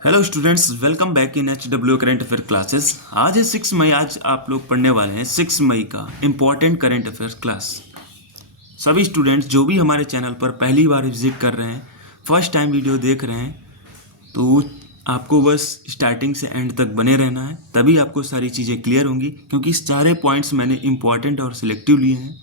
Hello students, welcome back in HW current affair classes. आज है 6 मई। आज आप लोग पढ़ने वाले हैं 6 मई का इम्पॉर्टेंट करंट अफेयर क्लास। सभी स्टूडेंट्स जो भी हमारे चैनल पर पहली बार विजिट कर रहे हैं, फर्स्ट टाइम वीडियो देख रहे हैं, तो आपको बस स्टार्टिंग से एंड तक बने रहना है, तभी आपको सारी चीज़ें क्लियर होंगी। क्योंकि सारे पॉइंट्स मैंने इम्पॉर्टेंट और सिलेक्टिव लिए हैं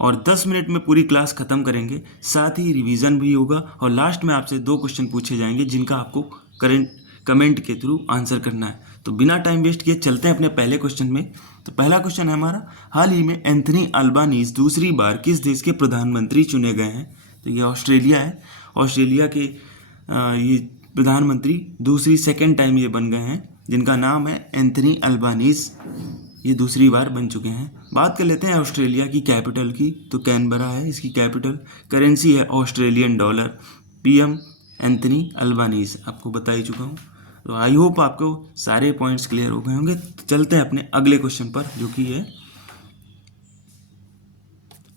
और 10 मिनट में पूरी क्लास ख़त्म करेंगे। साथ ही रिवीजन भी होगा और लास्ट में आपसे 2 क्वेश्चन पूछे जाएंगे जिनका आपको करंट कमेंट के थ्रू आंसर करना है। तो बिना टाइम वेस्ट किए चलते हैं अपने पहले क्वेश्चन में। तो पहला क्वेश्चन है हमारा, हाल ही में एंथनी अल्बानीज दूसरी बार किस देश के प्रधानमंत्री चुने गए हैं? तो ये ऑस्ट्रेलिया है। ऑस्ट्रेलिया के ये प्रधानमंत्री दूसरी सेकेंड टाइम ये बन गए हैं, जिनका नाम है एंथनी अल्बानीज। ये दूसरी बार बन चुके हैं। बात कर लेते हैं ऑस्ट्रेलिया की कैपिटल की। तो कैनबरा है इसकी कैपिटल। करेंसी है Australian dollar. PM Anthony Albanese, आपको बता ही चुका हूँ। तो आई होप आपको सारे पॉइंट्स क्लियर हो गए होंगे। तो चलते हैं अपने अगले क्वेश्चन पर, जो कि है,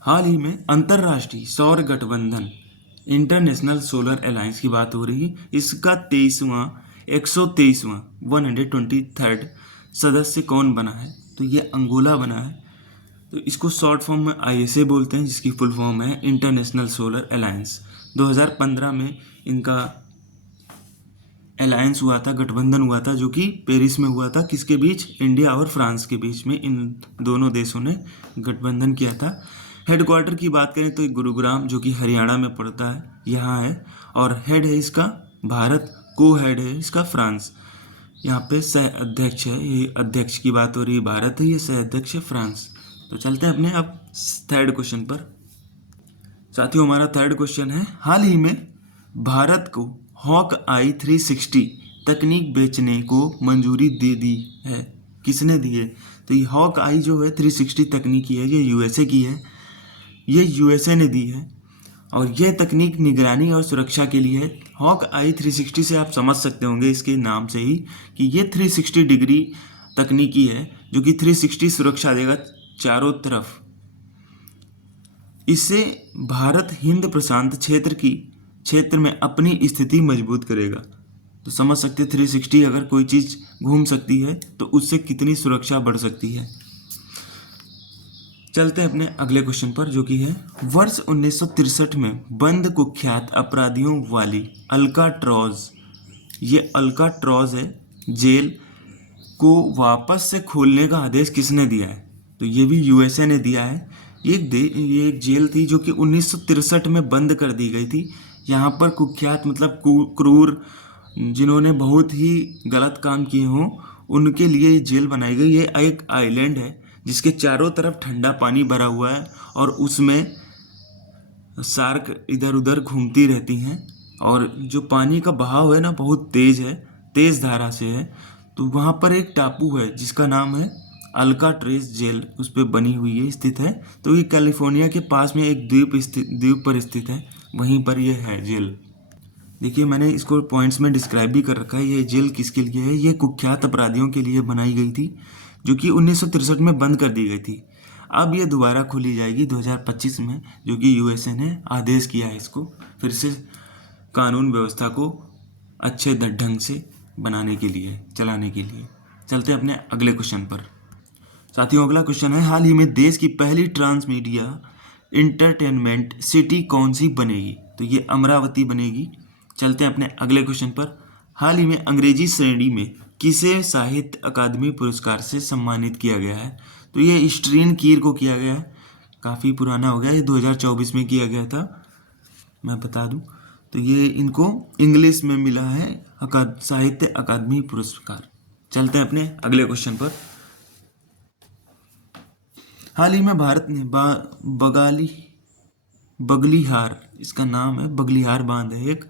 हाल ही में अंतर्राष्ट्रीय सौर गठबंधन इंटरनेशनल सोलर अलायंस की बात हो रही है। इसका 123वां 123rd सदस्य कौन बना है? तो ये अंगोला बना है। तो इसको शॉर्ट फॉर्म में ISA बोलते हैं, जिसकी फुल फॉर्म है इंटरनेशनल सोलर अलायंस। 2015 में इनका अलायंस हुआ था, गठबंधन हुआ था, जो कि पेरिस में हुआ था। किसके बीच? इंडिया और फ्रांस के बीच में इन दोनों देशों ने गठबंधन किया था। हेडक्वार्टर की बात करें तो गुरुग्राम, जो कि हरियाणा में पड़ता है, यहाँ है। और हेड है इसका भारत, को हेड है इसका फ्रांस। यहाँ पे सह अध्यक्ष है, ये अध्यक्ष की बात हो रही है भारत है, ये सह अध्यक्ष है फ्रांस। तो चलते हैं अपने अब थर्ड क्वेश्चन पर। साथियों, हमारा थर्ड क्वेश्चन है, हाल ही में भारत को हॉक आई 360 तकनीक बेचने को मंजूरी दे दी है। किसने दी है? तो ये हॉक आई जो है 360 तकनीकी है, ये USA की है। ये USA ने दी है और ये तकनीक निगरानी और सुरक्षा के लिए है। हॉक आई 360 से आप समझ सकते होंगे इसके नाम से ही कि ये 360 डिग्री तकनीकी है, जो कि 360 सुरक्षा देगा चारों तरफ। इससे भारत हिंद प्रशांत क्षेत्र में अपनी स्थिति मजबूत करेगा। तो समझ सकते 360 अगर कोई चीज़ घूम सकती है तो उससे कितनी सुरक्षा बढ़ सकती है। चलते हैं अपने अगले क्वेश्चन पर, जो कि है, वर्ष 1963 में बंद कुख्यात अपराधियों वाली अल्काट्रॉज, ये अल्काट्रॉज है जेल, को वापस से खोलने का आदेश किसने दिया है? तो ये भी USA ने दिया है। ये एक जेल थी जो कि 1963 में बंद कर दी गई थी। यहाँ पर कुख्यात मतलब क्रूर, जिन्होंने बहुत ही गलत काम किए हों, उनके लिए ये जेल बनाई गई। ये एक आइलैंड है जिसके चारों तरफ ठंडा पानी भरा हुआ है और उसमें शार्क इधर उधर घूमती रहती हैं। और जो पानी का बहाव है ना, बहुत तेज है, तेज धारा से है। तो वहाँ पर एक टापू है जिसका नाम है अल्काट्रेज जेल, उस पर बनी हुई है, स्थित है। तो ये कैलिफोर्निया के पास में एक द्वीप पर स्थित है, वहीं पर यह है जेल। देखिए, मैंने इसको पॉइंट्स में डिस्क्राइब भी कर रखा है। ये जेल किसके लिए है? ये कुख्यात अपराधियों के लिए बनाई गई थी, जो कि 1963 में बंद कर दी गई थी। अब ये दोबारा खोली जाएगी 2025 में, जो कि USA ने आदेश किया है इसको फिर से कानून व्यवस्था को अच्छे ढंग से बनाने के लिए, चलाने के लिए। चलते हैं अपने अगले क्वेश्चन पर। साथियों, अगला क्वेश्चन है, हाल ही में देश की पहली ट्रांसमीडिया इंटरटेनमेंट सिटी कौन सी बनेगी? तो ये अमरावती बनेगी। चलते हैं अपने अगले क्वेश्चन पर। हाल ही में अंग्रेजी श्रेणी में किसे साहित्य अकादमी पुरस्कार से सम्मानित किया गया है? तो ये स्ट्रीन कीर को किया गया है। काफ़ी पुराना हो गया, ये 2024 में किया गया था, मैं बता दूं। तो ये इनको इंग्लिश में मिला है साहित्य अकादमी पुरस्कार। चलते हैं अपने अगले क्वेश्चन पर। हाल ही में भारत ने बगलिहार, इसका नाम है बगलिहार बांध है एक,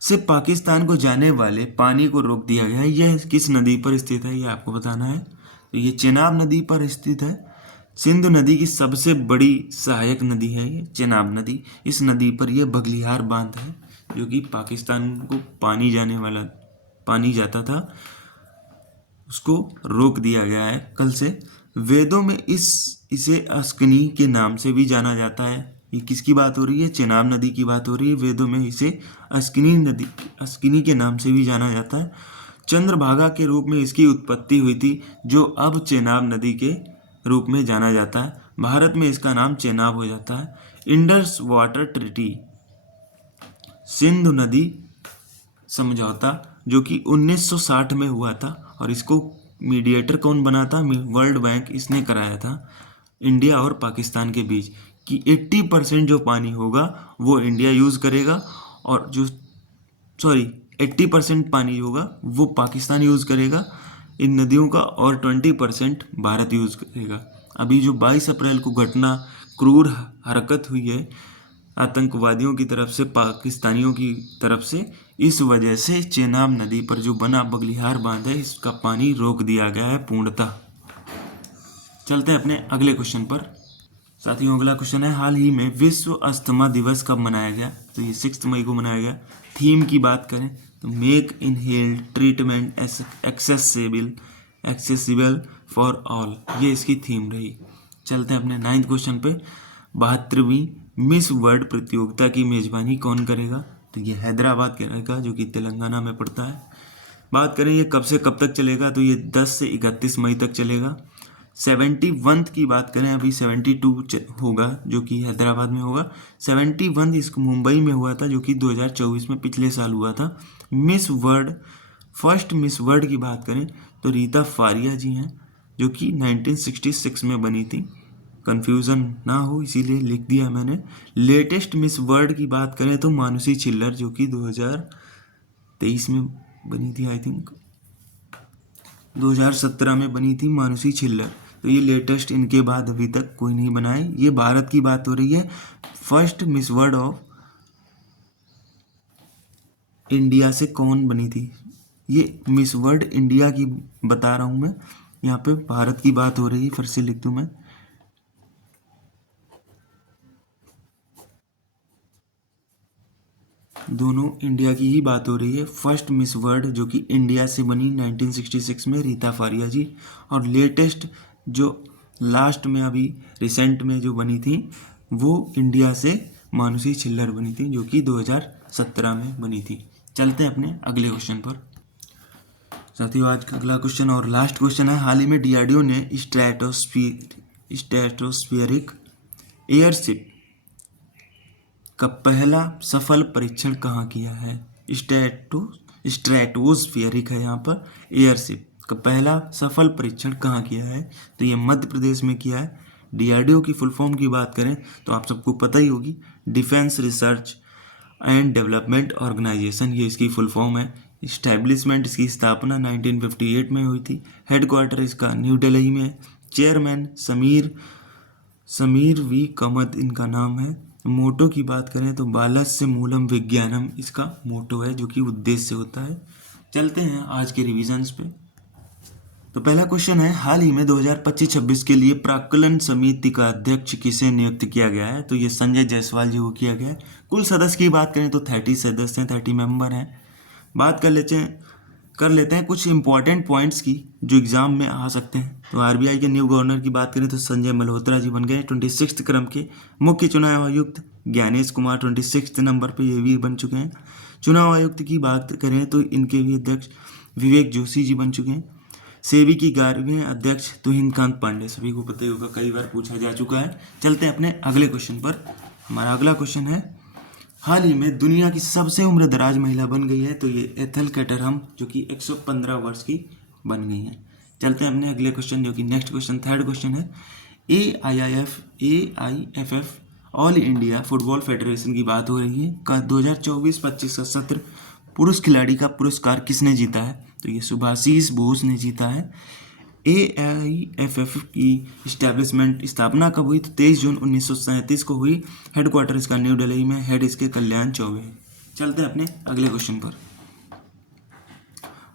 से पाकिस्तान को जाने वाले पानी को रोक दिया गया है। यह किस नदी पर स्थित है, ये आपको बताना है। तो ये चेनाब नदी पर स्थित है। सिंधु नदी की सबसे बड़ी सहायक नदी है ये चेनाब नदी। इस नदी पर यह बगलिहार बांध है, जो कि पाकिस्तान को पानी जाता था, उसको रोक दिया गया है कल से। वेदों में इसे अस्कनी के नाम से भी जाना जाता है। ये किसकी बात हो रही है? चेनाब नदी की बात हो रही है। वेदों में इसे अस्किनी नदी, अस्किनी के नाम से भी जाना जाता है। चंद्रभागा के रूप में इसकी उत्पत्ति हुई थी, जो अब चेनाब नदी के रूप में जाना जाता है। भारत में इसका नाम चेनाब हो जाता है। इंडस वाटर ट्रीटी, सिंधु नदी समझौता, जो कि 1960 में हुआ था, और इसको मीडिएटर कौन बना था? वर्ल्ड बैंक इसने कराया था इंडिया और पाकिस्तान के बीच, कि 80% जो पानी होगा वो इंडिया यूज़ करेगा, और जो 80% पानी होगा वो पाकिस्तान यूज़ करेगा इन नदियों का, और 20% भारत यूज़ करेगा। अभी जो 22 अप्रैल को घटना, क्रूर हरकत हुई है आतंकवादियों की तरफ से, पाकिस्तानियों की तरफ से, इस वजह से चेनाब नदी पर जो बना बगलिहार बांध है, इसका पानी रोक दिया गया है पूर्णतः। चलते हैं अपने अगले क्वेश्चन पर। साथियों, अगला क्वेश्चन है, हाल ही में विश्व अस्थमा दिवस कब मनाया गया? तो ये 6 मई को मनाया गया। थीम की बात करें तो make inhaled treatment accessible for all, ये इसकी थीम रही। चलते हैं अपने 9th क्वेश्चन पे। 72वीं मिस वर्ल्ड प्रतियोगिता की मेजबानी कौन करेगा? तो ये हैदराबाद करेगा, जो कि तेलंगाना में पड़ता है। बात करें ये कब से कब तक चलेगा, तो ये 10 से 31 मई तक चलेगा। 71 की बात करें, अभी 72 होगा, जो कि हैदराबाद में होगा। 71 इसको मुंबई में हुआ था, जो कि 2024 में पिछले साल हुआ था। Miss world, first miss world की बात करें तो रीता फारिया जी हैं, जो कि 1966 में बनी थी। कंफ्यूजन ना हो इसीलिए लिख दिया मैंने। लेटेस्ट मिस वर्ल्ड की बात करें तो मानुषी छिल्लर, जो कि 2023 में बनी थी, आई थिंक 2017 में बनी थी मानुषी छिल्लर। तो ये लेटेस्ट, इनके बाद अभी तक कोई नहीं बनाए। ये भारत की बात हो रही है। First miss world of India से कौन बनी थी? ये मिस वर्ल्ड इंडिया की बता रहा हूँ मैं, यहाँ पे भारत की बात हो रही है। फिर से लिख दूँ मैं, दोनों इंडिया की ही बात हो रही है। फर्स्ट मिस वर्ल्ड जो कि इंडिया से बनी 1966 में, रीता फारिया जी। और लेटेस्ट जो लास्ट में अभी रिसेंट में जो बनी थी, वो इंडिया से मानुषी छिल्लर बनी थी, जो कि 2017 में बनी थी। चलते हैं अपने अगले क्वेश्चन पर। साथियों, आज का अगला क्वेश्चन और लास्ट क्वेश्चन है, हाल ही में डीआरडीओ ने स्ट्रेटोस्फियरिक एयरशिप का पहला सफल परीक्षण कहाँ किया है? स्ट्रेटोस्फियरिक है यहाँ पर, एयरशिप का पहला सफल परीक्षण कहाँ किया है? तो ये मध्य प्रदेश में किया है। डीआरडीओ की फुल फॉर्म की बात करें तो आप सबको पता ही होगी, defence research and development organisation, ये इसकी फुल फॉर्म है। इस्टेब्लिशमेंट, इसकी स्थापना 1958 में हुई थी। हेडक्वार्टर इसका न्यू दिल्ली में है। चेयरमैन समीर वी कमत इनका नाम है। मोटो की बात करें तो बालस्य मूलम विज्ञानम इसका मोटो है, जो कि उद्देश्य होता है। चलते हैं आज के रिविजन्स पे। तो पहला क्वेश्चन है, हाल ही में 2025-26 के लिए प्राक्कलन समिति का अध्यक्ष किसे नियुक्त किया गया है? तो ये संजय जायसवाल जी को किया गया है। कुल सदस्य की बात करें तो 30 सदस्य हैं, 30 मेंबर हैं। बात कर लेते हैं कुछ इंपॉर्टेंट पॉइंट्स की जो एग्जाम में आ सकते हैं। तो आरबीआई के न्यू गवर्नर की बात करें तो संजय मल्होत्रा जी बन गए 26 क्रम के। मुख्य चुनाव आयुक्त ज्ञानेश कुमार 26 नंबर पे ये भी बन चुके हैं। चुनाव आयुक्त की बात करें तो इनके भी अध्यक्ष विवेक जोशी जी बन चुके हैं। सेबी की 11वें अध्यक्ष तुहिनकांत पांडे, सभी को पता ही होगा, कई बार पूछा जा चुका है। चलते हैं अपने अगले क्वेश्चन पर। हमारा अगला क्वेश्चन है, हाल ही में दुनिया की सबसे उम्रदराज महिला बन गई है, तो ये एथल कैटरहम, जो कि 115 वर्ष की बन गई हैं। चलते हैं अपने अगले क्वेश्चन, जो कि नेक्स्ट क्वेश्चन, थर्ड क्वेश्चन है, AIFF all India football federation की बात हो रही है का 2024-25 का सत्र पुरुष खिलाड़ी का पुरस्कार किसने जीता है? तो ये सुभाषीष बोस ने जीता है। AIFF की स्थापना कब हुई? तो 23 जून 1937 को हुई। हेडक्वार्टर इसका न्यू दिल्ली में, हेड इसके कल्याण चौबे। चलते हैं अपने अगले क्वेश्चन पर।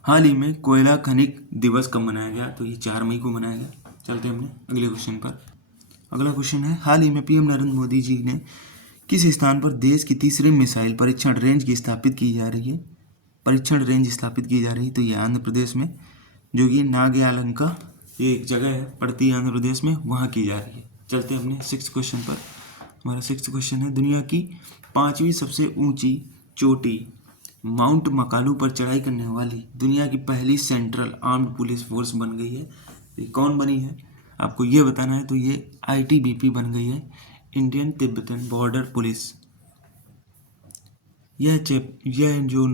हाल ही में कोयला खनिक दिवस कब मनाया गया? तो ये 4 मई को मनाया गया। चलते हैं अपने अगले क्वेश्चन पर। अगला क्वेश्चन है, हाल ही में पीएम नरेंद्र मोदी जी ने किस स्थान पर देश की तीसरी मिसाइल परीक्षण रेंज की स्थापित की जा रही है? तो ये आंध्र प्रदेश में, जो कि नागयालंका, ये एक जगह है पड़ती है आंध्र प्रदेश में, वहाँ की जा रही है। चलते हैं अपने 6th क्वेश्चन पर। हमारा 6th क्वेश्चन है, दुनिया की 5वीं सबसे ऊंची चोटी माउंट मकालू पर चढ़ाई करने वाली दुनिया की पहली सेंट्रल आर्म्ड पुलिस फोर्स बन गई है। ये कौन बनी है आपको ये बताना है। तो ये ITBP बन गई है, इंडियन तिब्बतन बॉर्डर पुलिस। यह जो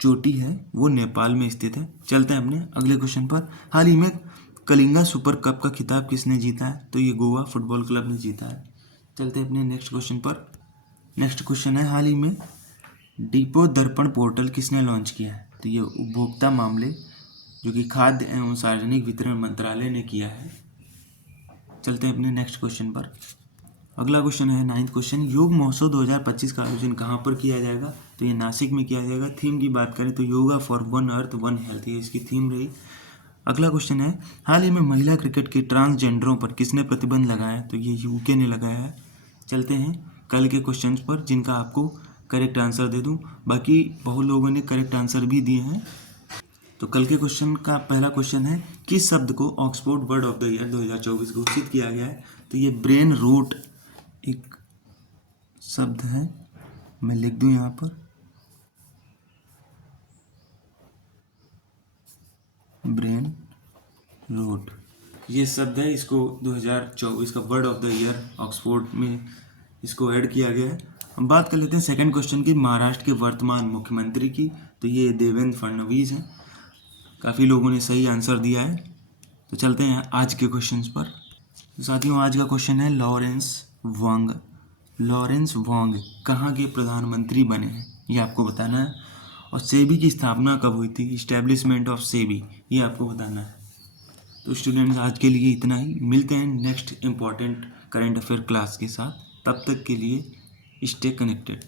चोटी है वो नेपाल में स्थित है। चलते हैं अपने अगले क्वेश्चन पर। हाल ही में कलिंगा सुपर कप का खिताब किसने जीता है? तो ये गोवा फुटबॉल क्लब ने जीता है। चलते हैं अपने नेक्स्ट क्वेश्चन पर। नेक्स्ट क्वेश्चन है, हाल ही में डिपो दर्पण पोर्टल किसने लॉन्च किया है? तो ये उपभोक्ता मामले जो कि खाद्य एवं सार्वजनिक वितरण मंत्रालय ने किया है। चलते हैं अपने नेक्स्ट क्वेश्चन पर। अगला क्वेश्चन है 9th क्वेश्चन, योग महोत्सव 2025 का आयोजन कहाँ पर किया जाएगा? तो ये नासिक में किया जाएगा। थीम की बात करें तो yoga for one earth one health, ये इसकी थीम रही। अगला क्वेश्चन है, हाल ही में महिला क्रिकेट के ट्रांसजेंडरों पर किसने प्रतिबंध लगाया? तो ये UK ने लगाया है। चलते हैं कल के क्वेश्चंस पर जिनका आपको करेक्ट आंसर दे दूं। बाकी बहुत लोगों ने करेक्ट आंसर भी दिए हैं। तो कल के क्वेश्चन का पहला क्वेश्चन है, किस शब्द को Oxford word of the year 2024 घोषित किया गया है? तो ये ब्रेन रूट एक शब्द है, मैं लिख दूं यहाँ पर, ब्रेन रूट ये शब्द है। इसको 2024 का word of the year Oxford में इसको ऐड किया गया है। हम बात कर लेते हैं सेकंड क्वेश्चन की, महाराष्ट्र के वर्तमान मुख्यमंत्री की। तो ये देवेंद्र फडणवीस हैं। काफ़ी लोगों ने सही आंसर दिया है। तो चलते हैं आज के क्वेश्चंस पर। साथियों, आज का क्वेश्चन है, लॉरेंस वोंग कहाँ के प्रधानमंत्री बने हैं? ये आपको बताना है। और सेबी की स्थापना कब हुई थी? इस्टेब्लिशमेंट ऑफ सेबी, ये आपको बताना है। तो स्टूडेंट्स, आज के लिए इतना ही। मिलते हैं next important current affair class के साथ। तब तक के लिए स्टे कनेक्टेड।